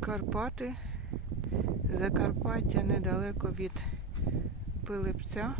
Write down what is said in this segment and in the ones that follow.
Карпати, Закарпаття недалеко від Пилипця.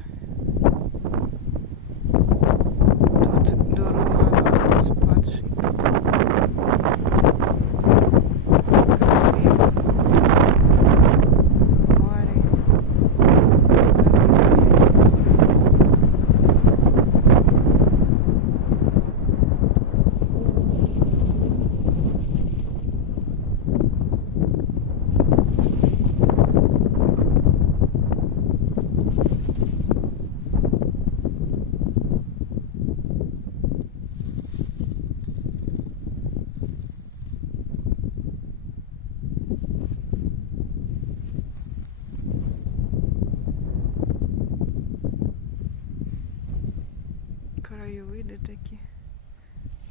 Краєвиди такі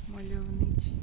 мальовничі.